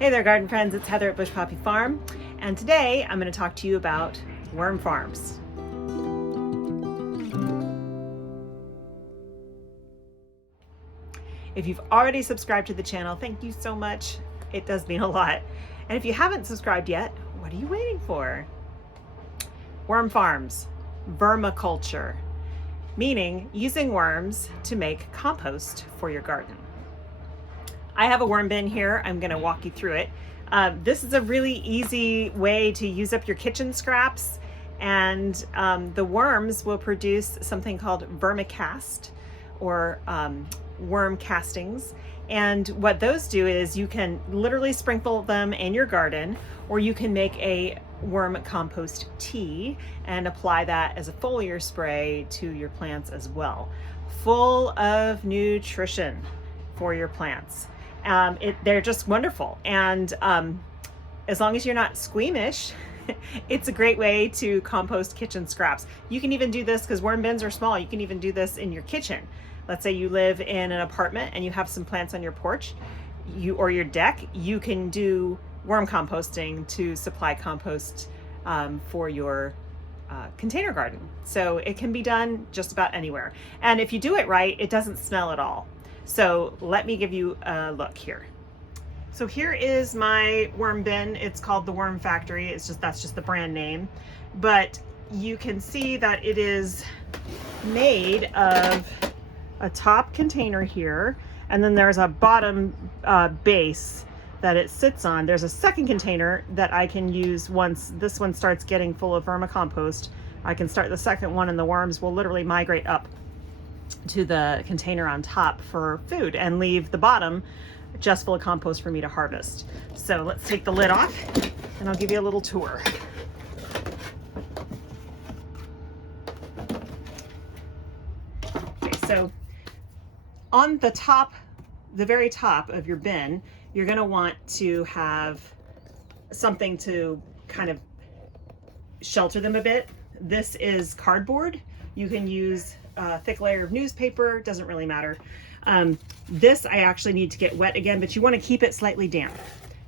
Hey there, garden friends. It's Heather at Bush Poppy Farm, and today I'm going to talk to you about worm farms. If you've already subscribed to the channel, thank you so much. It does mean a lot. And if you haven't subscribed yet, what are you waiting for? Worm farms, vermiculture, meaning using worms to make compost for your garden. I have a worm bin here. I'm going to walk you through it. This is a really easy way to use up your kitchen scraps, and the worms will produce something called vermicast, or worm castings. And what those do is you can literally sprinkle them in your garden, or you can make a worm compost tea and apply that as a foliar spray to your plants as well. Full of nutrition for your plants. They're just wonderful. And as long as you're not squeamish, it's a great way to compost kitchen scraps. You can even do this, because worm bins are small, you can even do this in your kitchen. Let's say you live in an apartment and you have some plants on your porch or your deck. You can do worm composting to supply compost for your container garden. So it can be done just about anywhere. And if you do it right, it doesn't smell at all. So let me give you a look here. So here is my worm bin. It's called the Worm Factory. That's just the brand name. But you can see that it is made of a top container here, and then there's a bottom base that it sits on. There's a second container that I can use once this one starts getting full of vermicompost. I can start the second one, and the worms will literally migrate up to the container on top for food and leave the bottom just full of compost for me to harvest. So let's take the lid off and I'll give you a little tour. Okay, so on the top, the very top of your bin, you're going to want to have something to kind of shelter them a bit. This is cardboard. You can use a thick layer of newspaper, doesn't really matter. This I actually need to get wet again, but you want to keep it slightly damp.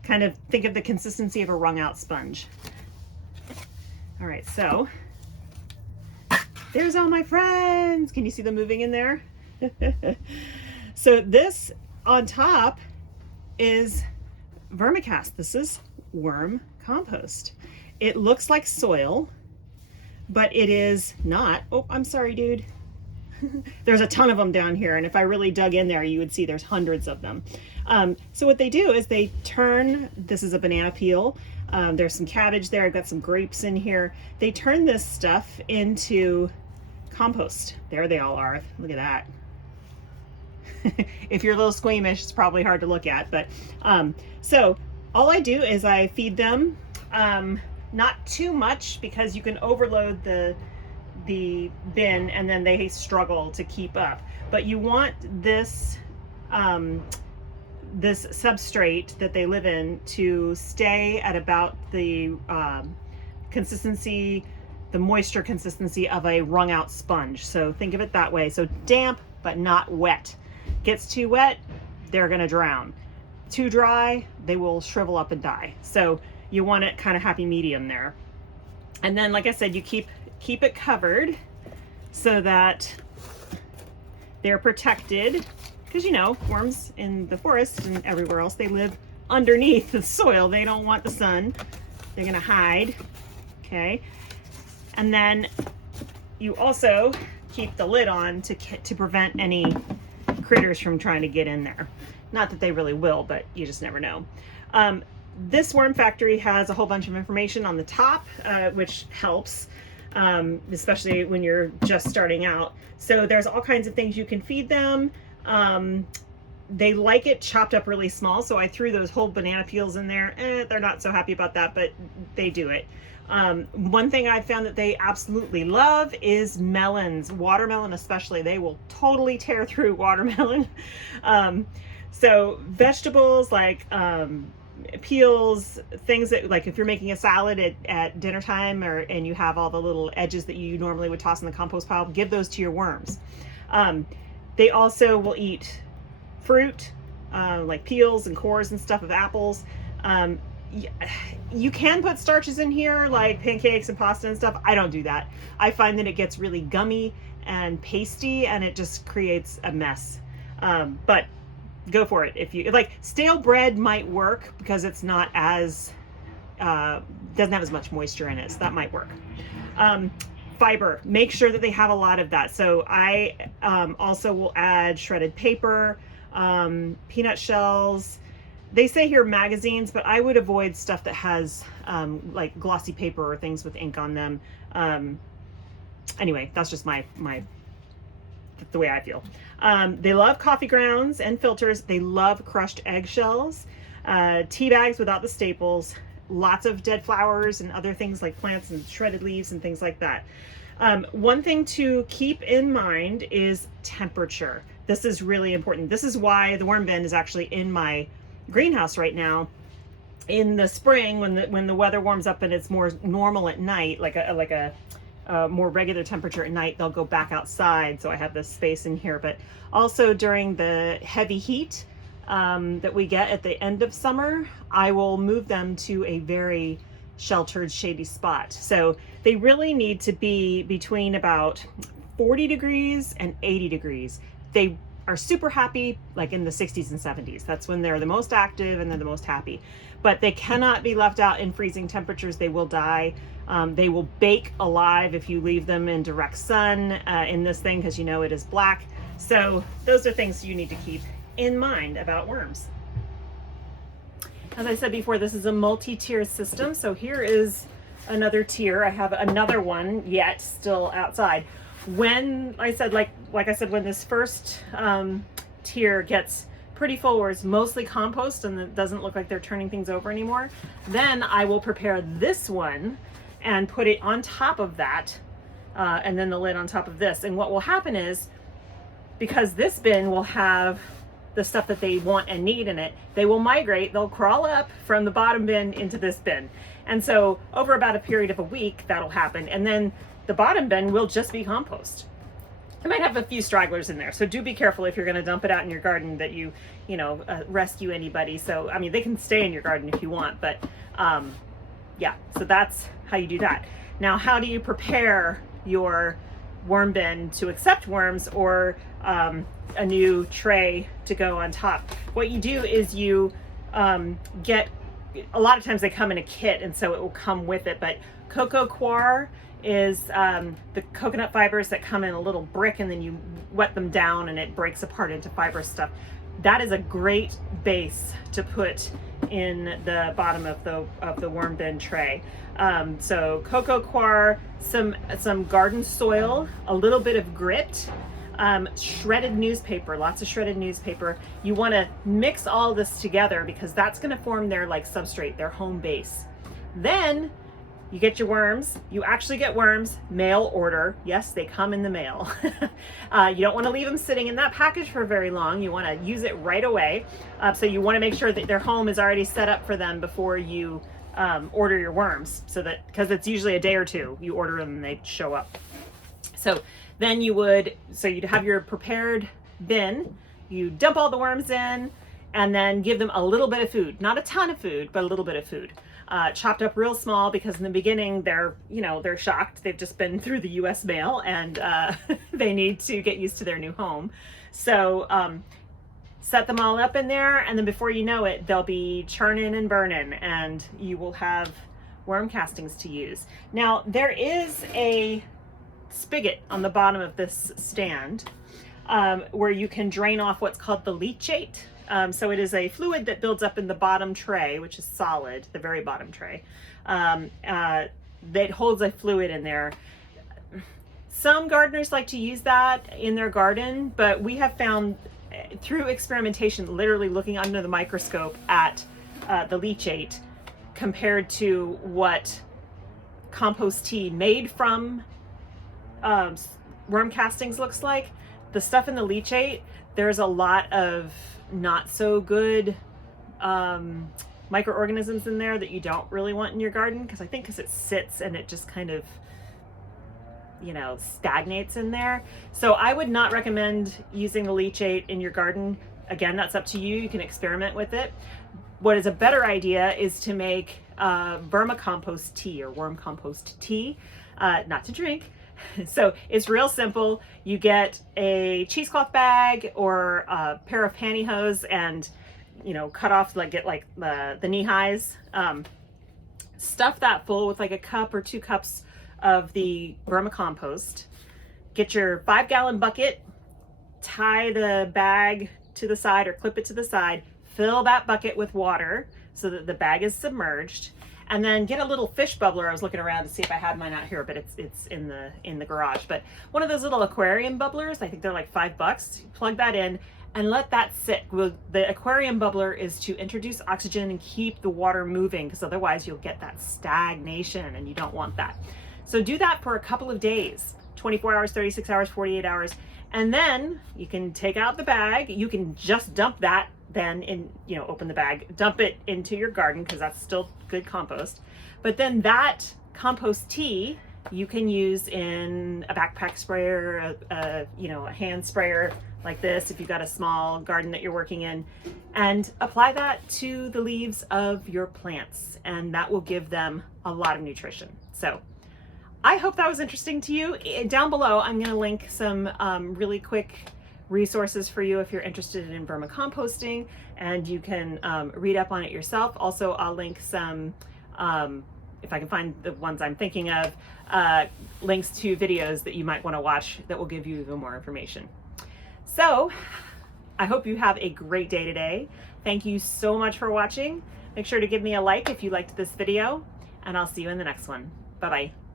Kind of think of the consistency of a wrung out sponge. All right, so there's all my friends. Can you see them moving in there? So this on top is vermicast. This is worm compost. It looks like soil, but it is not. Oh, I'm sorry, dude. There's a ton of them down here, and if I really dug in there, you would see there's hundreds of them. So what they do is they turn, this is a banana peel, there's some cabbage there, I've got some grapes in here. They turn this stuff into compost. There they all are. Look at that. If you're a little squeamish, it's probably hard to look at, but so all I do is I feed them, not too much, because you can overload the bin and then they struggle to keep up. But you want this this substrate that they live in to stay at about the consistency, the moisture consistency of a wrung out sponge. So think of it that way. So damp but not wet. Gets too wet, they're gonna drown. Too dry, they will shrivel up and die. So you want it kind of happy medium there. And then, like I said, you keep it covered so that they're protected, because you know, worms in the forest and everywhere else, they live underneath the soil. They don't want the sun. They're gonna hide. Okay. And then you also keep the lid on to prevent any critters from trying to get in there. Not that they really will, but you just never know. This Worm Factory has a whole bunch of information on the top, which helps, especially when you're just starting out. So there's all kinds of things you can feed them. They like it chopped up really small, so I threw those whole banana peels in there. They're not so happy about that, but they do it. One thing I've found that they absolutely love is melons, watermelon especially. They will totally tear through watermelon. So vegetables like peels, things that, like if you're making a salad at dinner time, and you have all the little edges that you normally would toss in the compost pile, give those to your worms. They also will eat fruit, like peels and cores and stuff of apples. You can put starches in here like pancakes and pasta and stuff. I don't do that. I find that it gets really gummy and pasty and it just creates a mess. But go for it. If you like, stale bread might work because it's not as doesn't have as much moisture in it, so that might work. Fiber, make sure that they have a lot of that. So I also will add shredded paper, peanut shells. They say here magazines, but I would avoid stuff that has like glossy paper or things with ink on them. Anyway, that's just the way I feel. They love coffee grounds and filters. They love crushed eggshells, tea bags without the staples, lots of dead flowers and other things like plants and shredded leaves and things like that. One thing to keep in mind is temperature. This is really important. This is why the worm bin is actually in my greenhouse right now. In the spring, when the weather warms up and it's more normal at night, like a more regular temperature at night, they'll go back outside. So I have this space in here. But also during the heavy heat that we get at the end of summer, I will move them to a very sheltered, shady spot. So they really need to be between about 40 degrees and 80 degrees. They are super happy like in the 60s and 70s. That's when they're the most active and they're the most happy. But they cannot be left out in freezing temperatures. They will die. They will bake alive if you leave them in direct sun in this thing, because you know it is black. So those are things you need to keep in mind about worms. As I said before, this is a multi-tier system. So here is another tier. I have another one yet still outside. When I said, like I said, when this first tier gets pretty full, where it's mostly compost and it doesn't look like they're turning things over anymore, then I will prepare this one and put it on top of that, and then the lid on top of this. And what will happen is, because this bin will have the stuff that they want and need in it, they will migrate, they'll crawl up from the bottom bin into this bin. And so over about a period of a week, that'll happen. And then the bottom bin will just be compost. I might have a few stragglers in there, so do be careful if you're going to dump it out in your garden that you rescue anybody. So, I mean, they can stay in your garden if you want, but yeah, so that's how you do that. Now, how do you prepare your worm bin to accept worms, or a new tray to go on top? What you do is you get, a lot of times they come in a kit, and so it will come with it, but Coco Coir is the coconut fibers that come in a little brick, and then you wet them down and it breaks apart into fiber stuff. That is a great base to put in the bottom of the worm bin tray. So Coco Coir, some garden soil, a little bit of grit, shredded newspaper, lots of shredded newspaper. You want to mix all this together because that's going to form their like substrate, their home base. Then you get your worms. You actually get worms, mail order. Yes, they come in the mail. You don't want to leave them sitting in that package for very long. You want to use it right away. So you want to make sure that their home is already set up for them before you order your worms, so that, because it's usually a day or two, you order them and they show up. So then you'd have your prepared bin, you dump all the worms in, and then give them a little bit of food. Not a ton of food, but a little bit of food. Chopped up real small, because in the beginning they're shocked. They've just been through the US mail, and they need to get used to their new home. So set them all up in there, and then before you know it, they'll be churning and burning, and you will have worm castings to use. Now, there is a spigot on the bottom of this stand where you can drain off what's called the leachate. So it is a fluid that builds up in the bottom tray, which is solid, the very bottom tray, that holds a fluid in there. Some gardeners like to use that in their garden, but we have found through experimentation, literally looking under the microscope at the leachate compared to what compost tea made from worm castings looks like, the stuff in the leachate, there's a lot of not so good microorganisms in there that you don't really want in your garden, because it sits and it just kind of stagnates in there. So I would not recommend using the leachate in your garden. Again, that's up to you. You can experiment with it. What is a better idea is to make vermicompost tea or worm compost tea, not to drink. So it's real simple. You get a cheesecloth bag or a pair of pantyhose and, you know, cut off, like get like the knee highs. Stuff that full with like a cup or 2 cups of the vermicompost. Get your 5-gallon bucket, tie the bag to the side or clip it to the side, fill that bucket with water so that the bag is submerged, and then get a little fish bubbler. I was looking around to see if I had mine out here, but it's in the garage. But one of those little aquarium bubblers, I think they're like $5. Plug that in and let that sit. Well, the aquarium bubbler is to introduce oxygen and keep the water moving, because otherwise you'll get that stagnation and you don't want that. So do that for a couple of days, 24 hours, 36 hours, 48 hours. And then you can take out the bag. You can just dump that then in, you know, open the bag, dump it into your garden, because that's still good compost. But then that compost tea you can use in a backpack sprayer, you know, a hand sprayer like this, if you've got a small garden that you're working in, and apply that to the leaves of your plants, and that will give them a lot of nutrition. So I hope that was interesting to you. Down below, I'm going to link some really quick resources for you if you're interested in vermicomposting, and you can read up on it yourself. Also, I'll link some, if I can find the ones I'm thinking of, links to videos that you might want to watch that will give you even more information. So I hope you have a great day today. Thank you so much for watching. Make sure to give me a like if you liked this video, and I'll see you in the next one. Bye-bye.